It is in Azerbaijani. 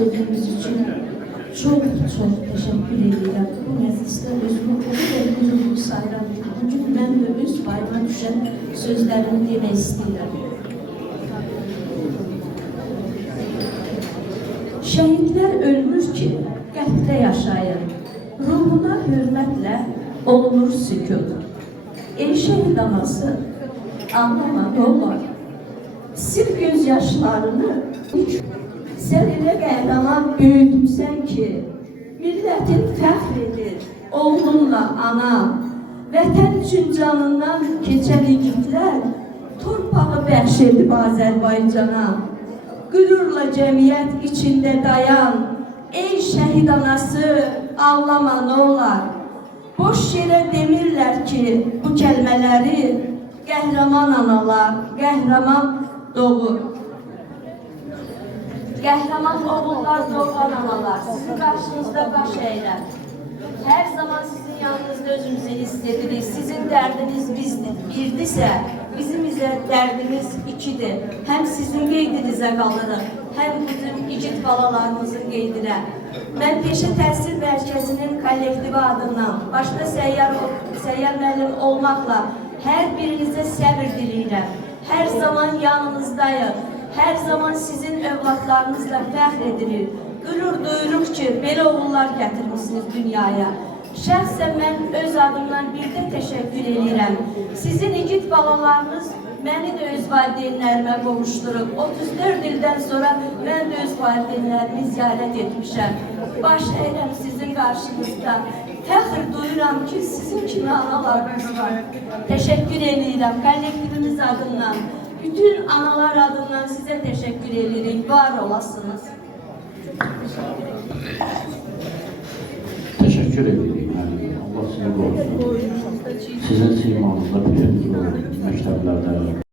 verdiğiniz için çok çok teşekkür ederim. Bu meclisdə özümü o qədər gururlu sayıram ki, bugün mən də öz payıma düşən sözlərimi demək istəyirəm. Şəhidlər ölmür ki, qəlbdə yaşayır. Ruhuna hürmətlə olunur sükut. Ey şəhid anası, anlama ne olur. Sil gözyaşlarını, sen elə qəhrəman büyütmüsən ki, milletin fəxr edir, oğlunla ana, vətən üçün canından keçən igidlər, torpağı bəxş edib Azərbaycana, qürurla cəmiyyət içində dayan, ey şəhid anası, ağlama ne olar. Boş yerə demirlər ki, bu kəlmələri qəhrəman analar, qəhrəman doğur. Qəhrəman oğullar, doğan analar, sizin qarşınızda baş əylər. Hər zaman sizin yanınızda özümüzü hiss edirik. Sizin dərdiniz birdirsə, bizim isə dərdimiz ikidir. Həm sizin qeydinizə qalırıq, həm bizim igid balalarımızın qeydinə. Mən Peşə Təhsil Mərkəzinin kollektivi adından, başda Səyyar müəllim olmaqla hər birinizə səbir diləyirəm. Hər zaman yanınızdayıq. Hər zaman sizin övladlarınızla fəxr edilir. Qürur duyuruq ki, belə oğullar gətirmişsiniz dünyaya. Şəxsən mən öz adımdan bir də təşəkkür edirəm. Sizin igid balalarınız məni də öz valideynlərimə qovuşdurub. 34 ildən sonra mən də öz valideynlərimi ziyarət etmişəm. Baş əyirəm sizin qarşınızda. Fəxr duyuram ki, sizin kimi analarınız var. Təşəkkür edirəm kollektivimiz adından. Bütün analar adından size teşekkür ederim. Var olasınız. Teşekkür ederim. Allah sizi korusun. Sizin simanızda bütün məktəblərdə